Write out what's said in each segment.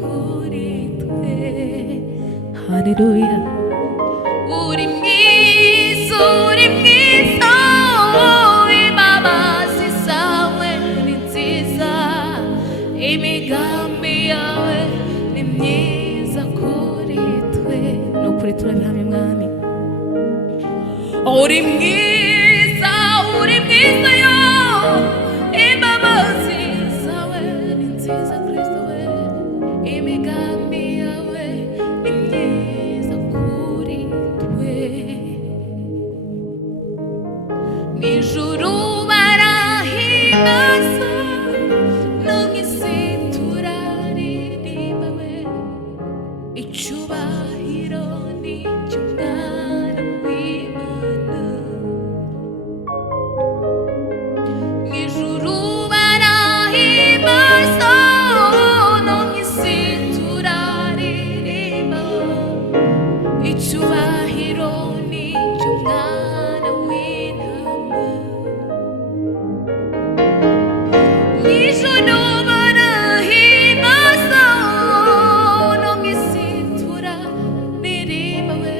kuri twe. Haleluya. Uri mwiza, uri mwiza, imbabazi zawe ni nziza, imigambi yawe ni myiza kuri twe. Ni ukuri turabihamya mwami. Uri mwiza, uri mwiza yo, imbabazi zawe ni nziza Kristo we, imigambi yawe ni myiza kuri twe. Mw'ijuru barahimbaza, no mw'isi turaririmba we, icyubahiro ni icy'Umwana w'Imana. Mw'ijuru barahimbaza, no mw'isi turaririmba, icyubahiro ni icy'Umwana w'Intama. Mw'ijuru barahimbaza, no mw'isi turaririmba we,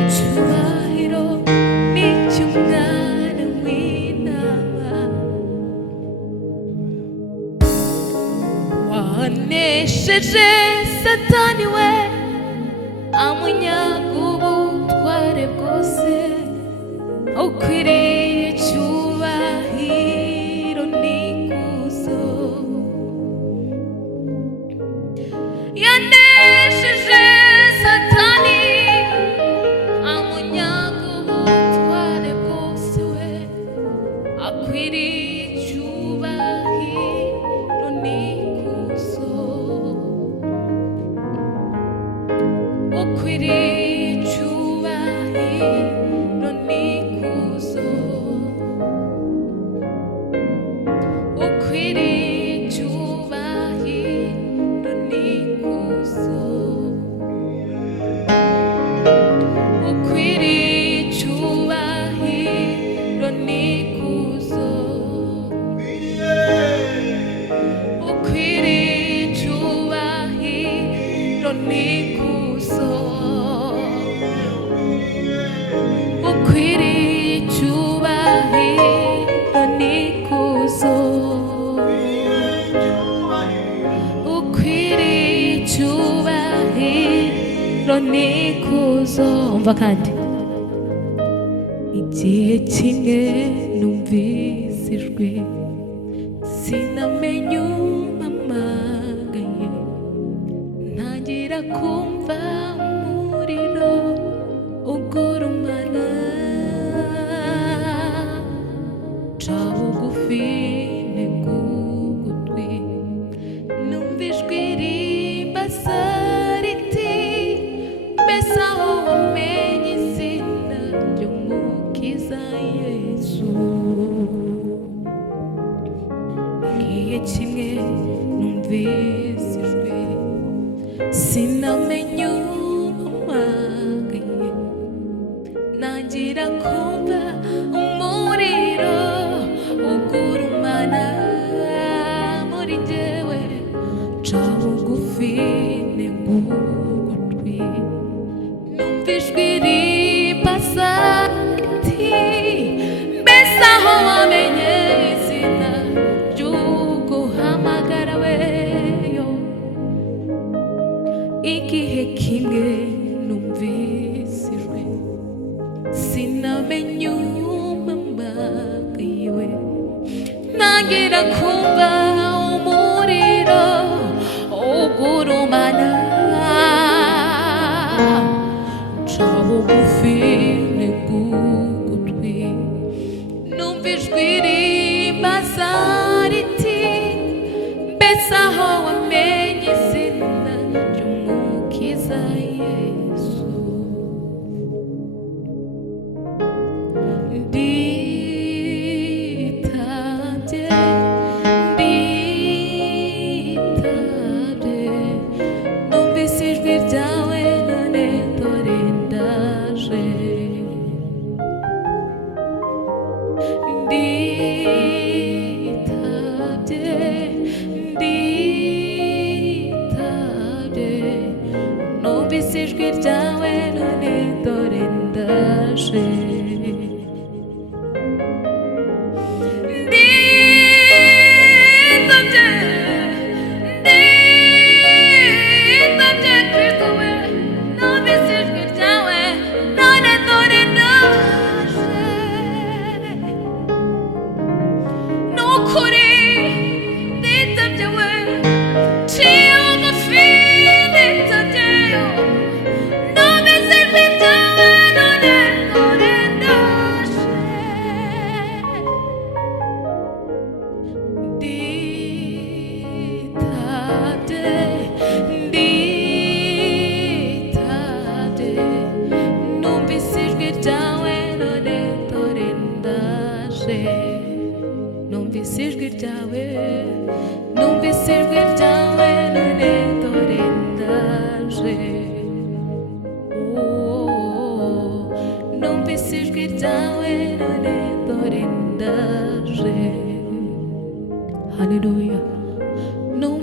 icyubahiro ni icy'Umwana w'Intama. Wanesheje Satani we, amunyaga ubutware bwose, ukwiriye icyubahiro n'ikuzo. Yanesheje Satani, amunyaga ubutware bwose we, akwiriye icyubahiro n'ikuzo. Ukwiriye icyubahiro n'ikuzo. Ukwiriye icyubahiro n'ikuzo. Ukwiriye icyubahiro n'ikuzo. Ukwiriye icyubahiro n'ikuzo. Ukwiriye icyubahiro n'ikuzo. Ukwiriye icyubahiro n'ikuzo. Umva kandi, igihe kimwe numvise ijwi, sinamenye umpamagaye, ntangira kumva umuriro ugurumana, nca bugufi ntega ugutwi, numva ijwi rimbaza riti, mbese aho wamenye izina ry'Umukiza Yesu. Igihe kimwe numvise ijwi, sinamenye umpamagaye, ntangira kumva umuriro ugurumana muri njyewe, nca bugufi ntega ugutwi, numva ijwi rimbaza riti, mbese aho wamenye izina ry'uguhamagara weyo. Igihe kimwe numvise ijwi, sinamenye umpamagaye we, ntangira kumva umuriro ugurumana, nca bugufi ntega ugutwi, numva ijwi rimbaza riti, mbese aho wamenye izina ry'Umukiza Yesu. Nditabye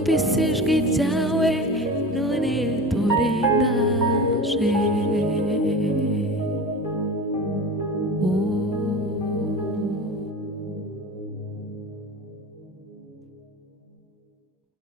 twumvise ijwi ryawe none dore